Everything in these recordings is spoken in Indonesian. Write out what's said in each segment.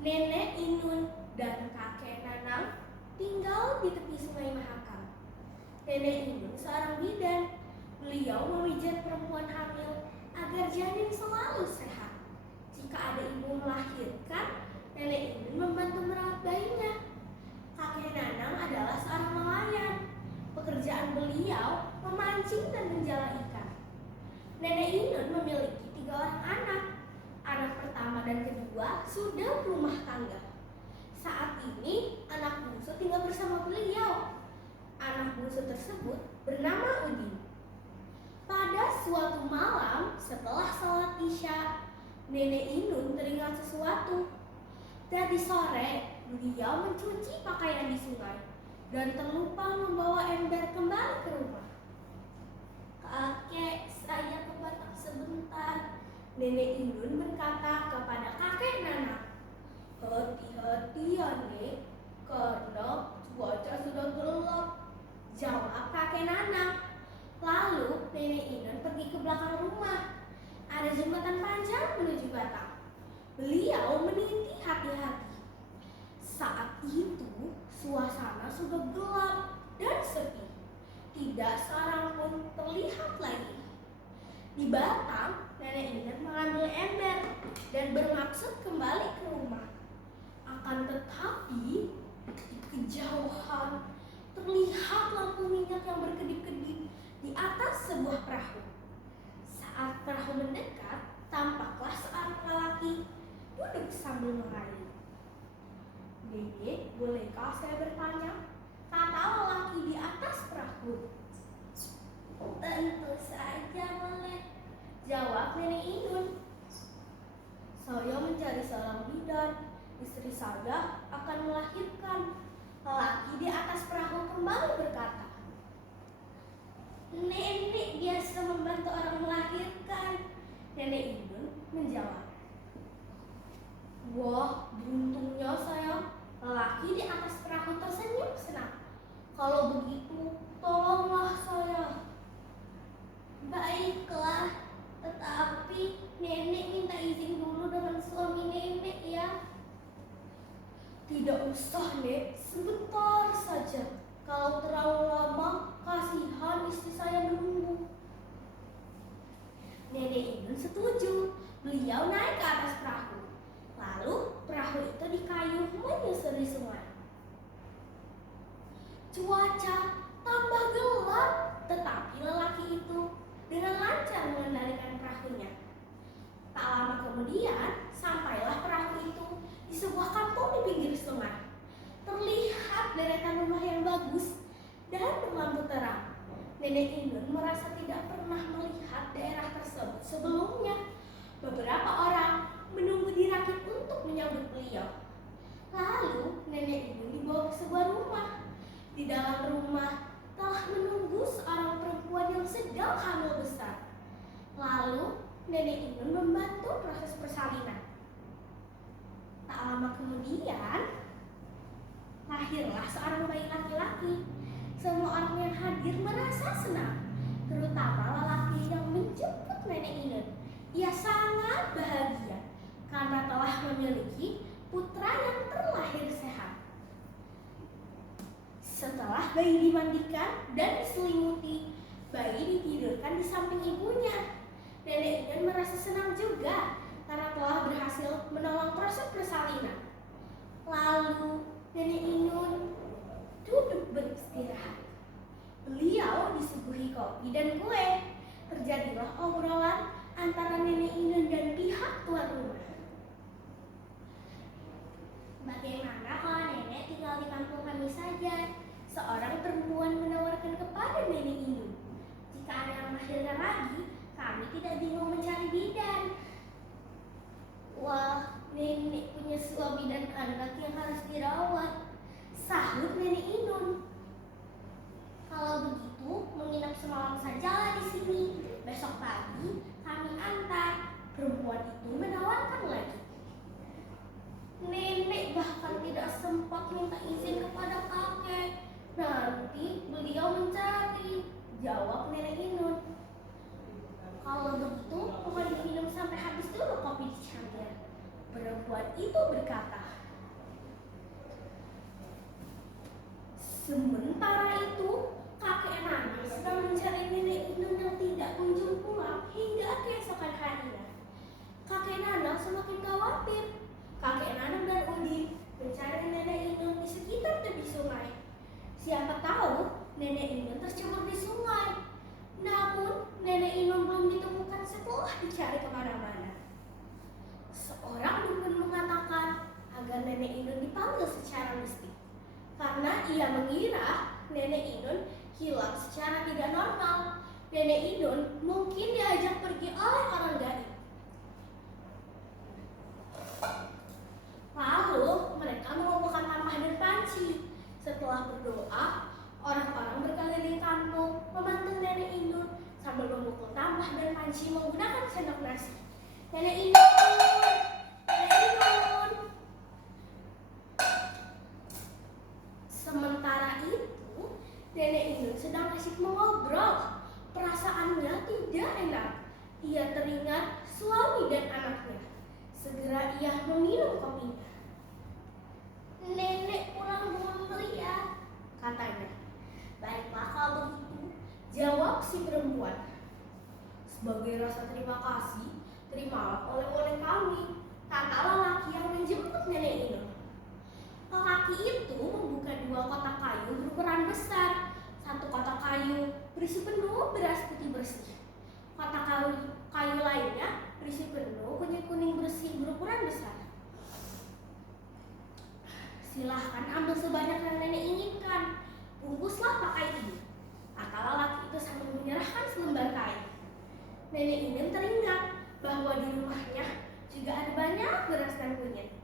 Nenek Inun dan kakek Nanang tinggal di tepi Sungai Mahakam. Nenek Inun seorang bidan. Beliau memijat perempuan hamil agar janin selalu sehat. Jika ada ibu melahirkan, Nenek Inun membantu merawat bayinya. Kakek Nanang adalah seorang nelayan. Pekerjaan beliau memancing dan menjala ikan. Nenek Inun memiliki 3 orang anak. Anak pertama dan kedua sudah berumah tangga. Saat ini anak bungsu tinggal bersama beliau. Anak bungsu tersebut bernama Udin. Pada suatu malam setelah sholat Isya, Nenek Inun teringat sesuatu. Tadi sore beliau mencuci pakaian di sungai dan terlupa membawa ember kembali ke rumah. "Kakek, saya ke Batak sebentar," Nenek Inun berkata kepada kakek Nanang. "Hati-hati ya, Nek, karena cuaca sudah gelap," jawab kakek Nanang. Lalu Nenek Inun pergi ke belakang rumah. Ada jembatan panjang menuju Batak. Beliau meniti hati-hati. Saat itu suasana sudah gelap dan sepi. Tidak seorang pun terlihat lagi. Di Batam, Nenek Inun mengambil ember dan bermaksud kembali ke rumah. Akan tetapi, di kejauhan terlihat lampu minyak yang berkedip-kedip di atas sebuah perahu. Saat perahu mendekat, tampaklah seorang lelaki duduk sambil mengayuh. "Dede, bolehkah saya bertanya?" kata lelaki di atas perahu. "Tentu saja boleh," jawab Nenek Inun. "Saya mencari seorang bidan. Istri saya akan melahirkan." Lelaki di atas perahu kembali berkata. "Nenek biasa membantu orang melahirkan," Nenek Inun menjawab. "Wah, beruntungnya saya," lelaki di atas perahu tersenyum senang. "Kalau begitu, tolonglah saya." "Baiklah, tetapi Nenek minta izin dulu dengan suami Nenek ya." "Tidak usah, Nek, sebentar saja. Kalau terlalu lama, kasihan istri saya menunggu." Nenek Inun setuju. Beliau naik ke atas perahu. Lalu perahu itu dikayuh menyusuri sungai. Cuaca tambah gelap, tetapi lelaki itu dengan lancar mengendalikan perahunya. Tak lama kemudian, sampailah perahu itu di sebuah kampung di pinggir sungai. Terlihat deretan rumah yang bagus dan berlampu terang. Nenek Inun merasa tidak pernah melihat daerah tersebut sebelumnya. Beberapa orang menunggu di rakit untuk menyambut beliau. Lalu Nenek Inun dibawa ke sebuah rumah. Di dalam rumah telah menunggu seorang perempuan yang sedang hamil besar. Lalu Nenek Inun membantu proses persalinan. Tak lama kemudian, lahirlah seorang bayi laki-laki. Semua orang yang hadir merasa senang, terutama lelaki yang menjemput Nenek Inun. Ia sangat bahagia karena telah memiliki putra yang terlahir sehat. Setelah bayi dimandikan dan diselimuti, bayi ditidurkan di samping ibunya. Nenek Inun merasa senang juga karena telah berhasil menolong proses persalinan. Lalu Nenek Inun duduk beristirahat. Beliau disuguhi kopi dan kue. Terjadilah obrolan antara Nenek Inun dan pihak tuan rumah. "Bagaimana kalau Nenek tinggal di kampung kami saja?" seorang perempuan menawarkan kepada Nenek Inun. "Jika ada yang melahirkan lagi, kami tidak bingung mencari bidan." "Wah, Nenek punya suami dan anak yang harus dirawat," sahut Nenek Inun. "Kalau begitu, menginap semalam saja di sini. Besok pagi kami antar," perempuan itu menawarkan lagi. "Nenek bahkan tidak sempat minta izin kepada kakek. Nanti beliau mencari," jawab Nenek Inun. "Kalau begitu, mohon diminum sampai habis dulu kopi di cangkir," perempuan perempuan itu berkata. Sementara itu, kakek Nana sedang mencari nenek Inun yang tidak kunjung pulang hingga keesokan harinya. Kakek Nana semakin khawatir. Kakek Nana dan Udin mencari nenek Inun di sekitar tepi sungai. Siapa tahu nenek Inun tercebur di sungai. Namun, nenek Inun belum ditemukan setelah dicari kemana-mana. Seorang dukun mengatakan agar nenek Inun dipanggil secara mistis, karena ia mengira nenek Inun hilang secara tidak normal. Nenek Inun mungkin diajak pergi oleh orang gaib. Lalu mereka mengumpulkan tampah dan panci. Setelah berdoa, orang-orang berkeliling kampung membantu nenek Inun sambil memukul tampah dan panci menggunakan sendok nasi. Nenek Inun, nenek Inun. Sementara itu, nenek Inun sedang asyik mengobrol. Perasaannya tidak enak. Ia teringat suami dan anaknya. Segera ia meminum kopinya. Nenek pulang dulu ya, katanya. Baiklah kalau begitu, jawab si perempuan. Sebagai rasa terima kasih, terimalah oleh-oleh kami, kata lelaki yang menjemput nenek Inun. Lelaki itu membuka 2 kotak kayu berukuran besar. 1 kotak kayu berisi penuh beras putih bersih. Kotak kayu lainnya berisi penuh kunyit kuning bersih berukuran besar. Silahkan ambil sebanyak yang nenek inginkan. Bungkuslah pakai ini, kata lelaki itu sambil menyerahkan selembar kain. Nenek Inun teringat bahwa di rumahnya juga ada banyak beras dan kunyit.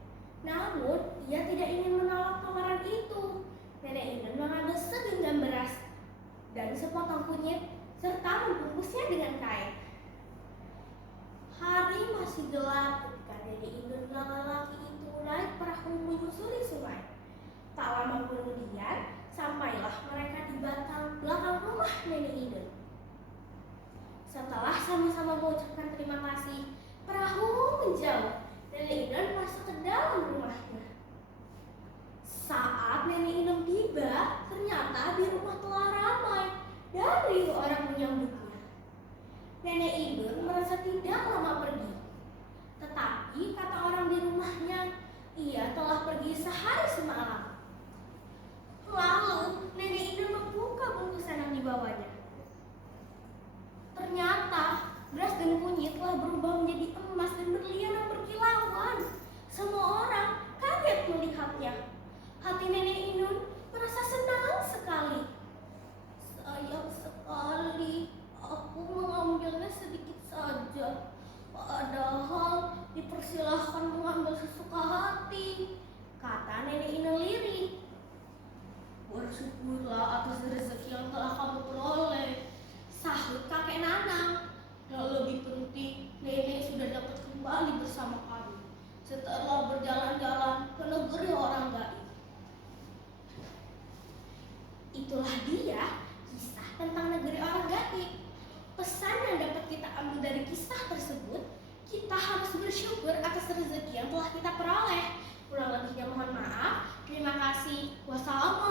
Namun, ia tidak ingin menolak tawaran itu. Nenek Inun mengambil segenggam beras dan sepotong kunyit serta membungkusnya dengan kain. Hari masih gelap ketika nenek Inun dan lelaki itu naik perahu menyusuri sungai. Tak lama kemudian, sampailah mereka di belakang rumah nenek Inun. Setelah sama-sama mengucapkan terima kasih, perahu menjauh. Nenek Inun masuk ke dalam rumahnya. Saat nenek Inun tiba, ternyata di rumah telah ramai dari orang menyambutnya. Nenek Inun merasa tidak lama pergi. Tetapi kata orang di rumahnya, ia telah pergi sehari semalam. Lalu nenek Inun membuka bungkusan yang dibawanya. Ternyata beras dan kunyit telah berubah menjadi emas dan berlian yang berkilauan. Semua orang kaget melihatnya. Hati nenek Inun merasa senang sekali. Sayang sekali, aku mengambilnya sedikit saja. Padahal dipersilahkan mengambil sesuka hati, kata nenek Inun lirih. Bersyukurlah atas rezeki yang telah kamu peroleh, sahut kakek Nana. Yang lebih penting, nenek sudah dapat kembali bersama kami setelah berjalan-jalan ke negeri orang gaib. Itulah dia kisah tentang negeri orang gaib. Pesan yang dapat kita ambil dari kisah tersebut, kita harus bersyukur atas rezeki yang telah kita peroleh. Kurang lebihnya mohon maaf. Terima kasih. Wassalamualaikum.